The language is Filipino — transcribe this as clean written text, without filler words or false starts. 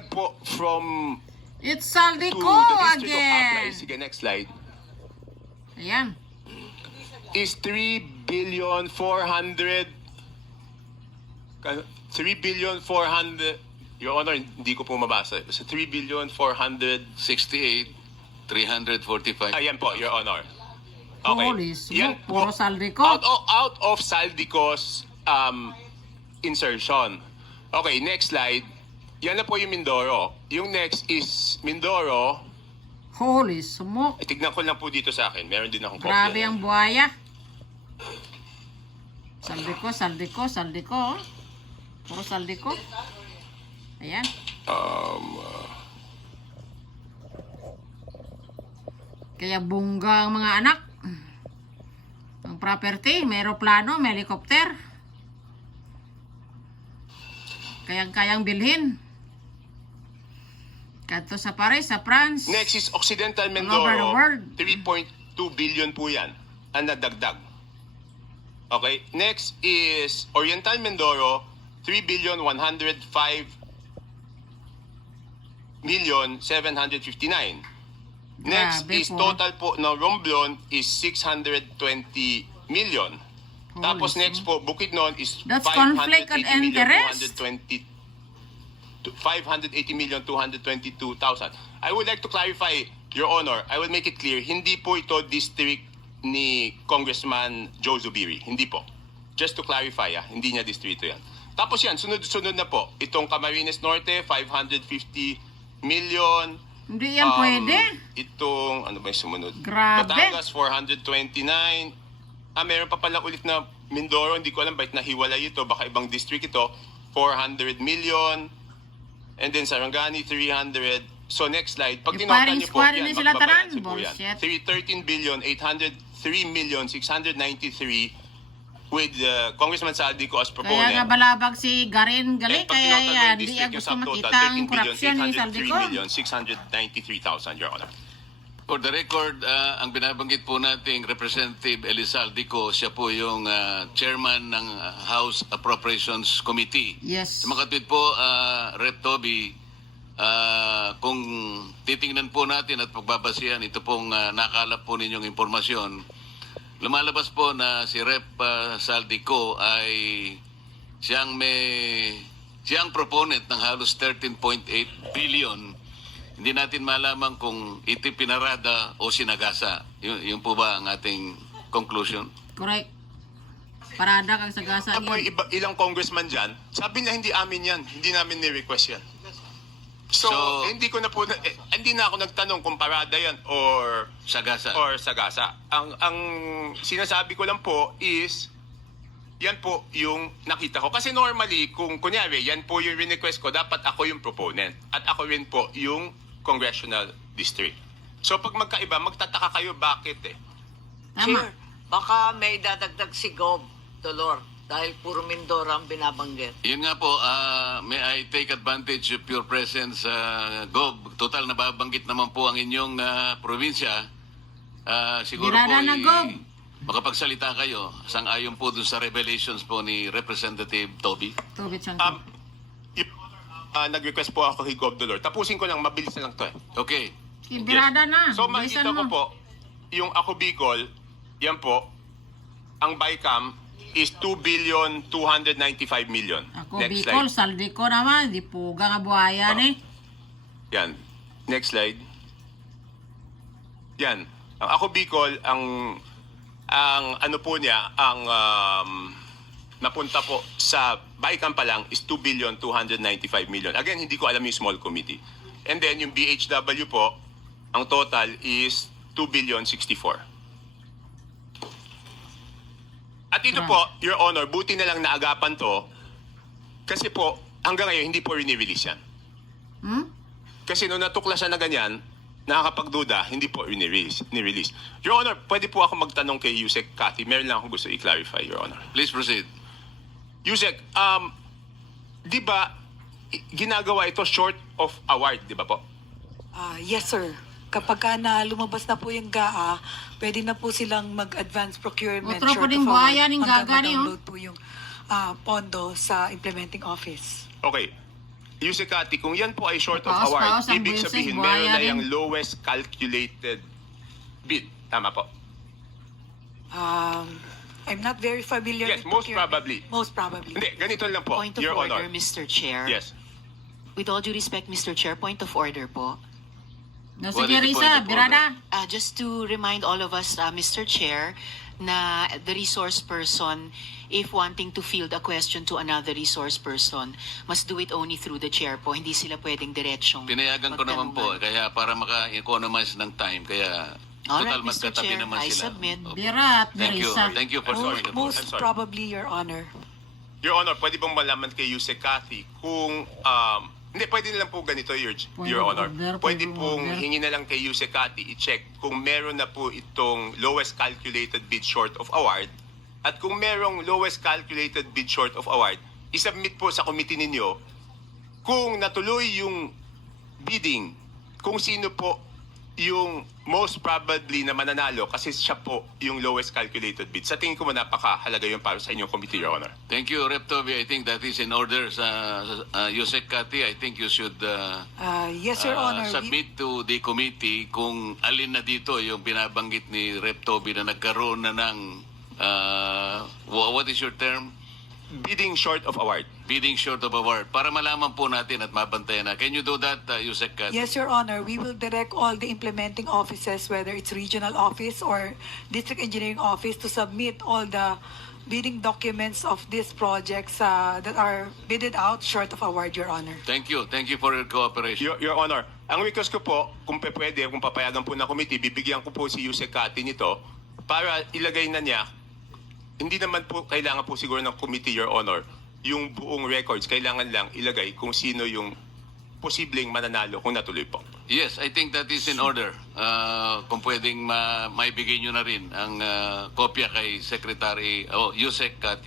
po from It's to Saldico the District of Aplay, again. sige, next slide, Ayan. is 3,400,000,000. 3,400,000,000. Your Honor, hindi ko po mabasa. So 3,468,345. Ayan po, Your Honor. Holy Yan smoke, po, puro Saldico. Out of Saldico's insertion. Okay, next slide. Yan na po yung Mindoro. Yung next is Mindoro. Holy smoke. Tignan ko lang po dito sa akin. Meron din akong Grabe kopya. ang buhaya. Saldico, Saldico, Saldico. Puro Saldico. Ayan. Kaya bungga ang mga anak. Ang property, may aeroplano, may helicopter. Kayang-kayang bilhin. Kanto sa Paris, sa France. Next is Occidental over the Mindoro. world. 3.2 billion po yan. Ang nadagdag. Okay. Next is Oriental Mindoro. 3,105,759,000. Next Grabe is po. total po ng Romblon is 620 million. Tapos Holy next po, Bukidnon is That's conflict of interest. 580,222,000. I would like to clarify, Your Honor, I will make it clear, hindi po ito district ni Congressman Joe Zubiri. Hindi po. Just to clarify, hindi niya distrito yan. Tapos yan, sunod-sunod na po. Itong Camarines Norte, 550 million. Hindi yan pwede. Itong, ano ba yung sumunod? Grabe. Batangas, 429. Meron pa pala ulit na Mindoro. Hindi ko alam bakit nahiwalay ito. Baka ibang district ito. 400 million. And then Sarangani, 300. So next slide. Pag Yung tinota paring niyo po, squad yan, na sila magbabalanse tanan. po yan. Bullshit. 13,803,693 with Congressman Saldico as Kaya proponent. nga balabag si Garin Gali. And pag Kaya tinota yan, ng di district yung gusto subtotal, makita ang korupsyon ni Saldico. 13,803,693,000, Your Honor. For the record, ang binabanggit po nating Representative Elizaldico, siya po yung chairman ng House Appropriations Committee. Yes. Sa makatwid po, Rep. Toby, kung titingnan po natin at pagbabasihan, ito pong nakalap po ninyong impormasyon, lumalabas po na si Rep. Saldico ay siyang proponent ng halos 13.8 billion. Hindi natin malaman kung ito pinarada o sinagasa. Yun po ba ang ating conclusion? Correct. Parada kang sagasa Apo, yan. ilang congressman dyan, sabi na hindi amin yan. Hindi namin ni-request yan. So, So, hindi ko na po, hindi na ako nagtanong kung parada yan or Sagasa. sagasa. Ang sinasabi ko lang po is, yan po yung nakita ko. Kasi normally, kung kunyari, yan po yung request ko, dapat ako yung proponent. At ako rin po yung congressional district. So, pag magkaiba, magtataka kayo bakit Tama. Chair, baka may dadagdag si Gob, Dolor, dahil puro Mindoro ang binabanggit. Yun nga po, may I take advantage of your presence, Gob. Total, nababanggit naman po ang inyong probinsya. Siguro Birada po na, Gob. makapagsalita kayo. Sang-ayon po dun sa revelations po ni Representative Toby. Tubit siyang Nag-request po ako kay Gov. Dolor. Tapusin ko lang, mabilis na lang to Okay. Birada na. So Bilisan makikita ko mo. po, yung Ako Bicol, yan po, ang BICAM is 2,295,000,000. Ako, Next Bicol, slide. Saldico naman. Di puga nga buhayan eh. Yan. Next slide. Yan. Ang Ako Bicol, ang ano po niya, ang napunta po sa BICAM pa lang is 2,295,000,000. Again, hindi ko alam yung small committee. And then yung BHW po, ang total is 2,064,000,000. At ito po, Your Honor, buti na lang naagapan to kasi po, hanggang ngayon, hindi po rini-release yan. Hmm? Kasi nung natuklasan na ganyan, nakakapagduda, hindi po ni-release. Your Honor, pwede po ako magtanong kay Yusek Cathy. Meron lang akong gusto i-clarify, Your Honor. Please proceed. Yusek, di ba ginagawa ito short of award, di ba po? Yes, sir. Kapag na lumabas na po yung GAA, pwede na po silang mag-advance procurement. Otro po short din of buhaya award, ng hanggang GAA ni, oh. ma-download po yung pondo sa implementing office. Okay. Yusek Cathy, kung yan po ay short of Paos, award, paos ang ibig buwises, sabihin buhaya meron na rin. yung lowest calculated bid. Tama po. I'm not very familiar Yes, with most procurement. probably. Most probably. Hindi, ganito lang po, Point of Your order, Honor. Mr. Chair. Yes. With all due respect, Mr. Chair, point of order po. No, What sige, is the Risa, point of Birada. Just to remind all of us, Mr. Chair, na the resource person, if wanting to field a question to another resource person, must do it only through the chair po. Hindi sila pwedeng diretsong Pinayagan ko naman po, magtanungan. kaya para maka-economize ng time, kaya Alright, total Mr. magkatabi Chair, naman I sila. submit. Opo. Bira at Thank you. Risa. Thank you for sorry. showing the Most I'm sorry. probably, Your Honor. Your Honor, pwede bang malaman kay Yusek Cathy kung... hindi, pwede na lang po ganito, Your Point Your of Honor. order, Pwede point of pong order. hingi na lang kay Yusek Cathy i-check kung meron na po itong lowest calculated bid short of award. At kung merong lowest calculated bid short of award, isubmit po sa committee ninyo kung natuloy yung bidding, kung sino po yung most probably na mananalo kasi siya po yung lowest calculated bid. Sa tingin ko napakahalaga yun para sa inyong committee, Your Honor. Thank you, Rep. Toby. I think that is in order. Yusek Cathy, I think you should Yes, Your Honor. submit to the committee kung alin na dito yung binabanggit ni Rep. Toby na nagkaroon na ng, what is your term? Bidding short of award. Bidding short of award. Para malaman po natin at mabantayan na. Can you do that, Yusek Cathy? Yes, Your Honor. We will direct all the implementing offices, whether it's regional office or district engineering office, to submit all the bidding documents of these projects that are bidded out short of award, Your Honor. Thank you. Thank you for your cooperation. Your Honor, ang request ko po, kung pwede, kung papayagan po ng committee, bibigyan ko po si Yusek Cathy nito para ilagay na niya. Hindi naman po kailangan po siguro ng committee, Your Honor, yung buong records. Kailangan lang ilagay kung sino yung posibleng mananalo kung natuloy po. Yes, I think that is in order. Kung pwedeng maibigay nyo na rin ang kopya kay Secretary Yusek Cathy.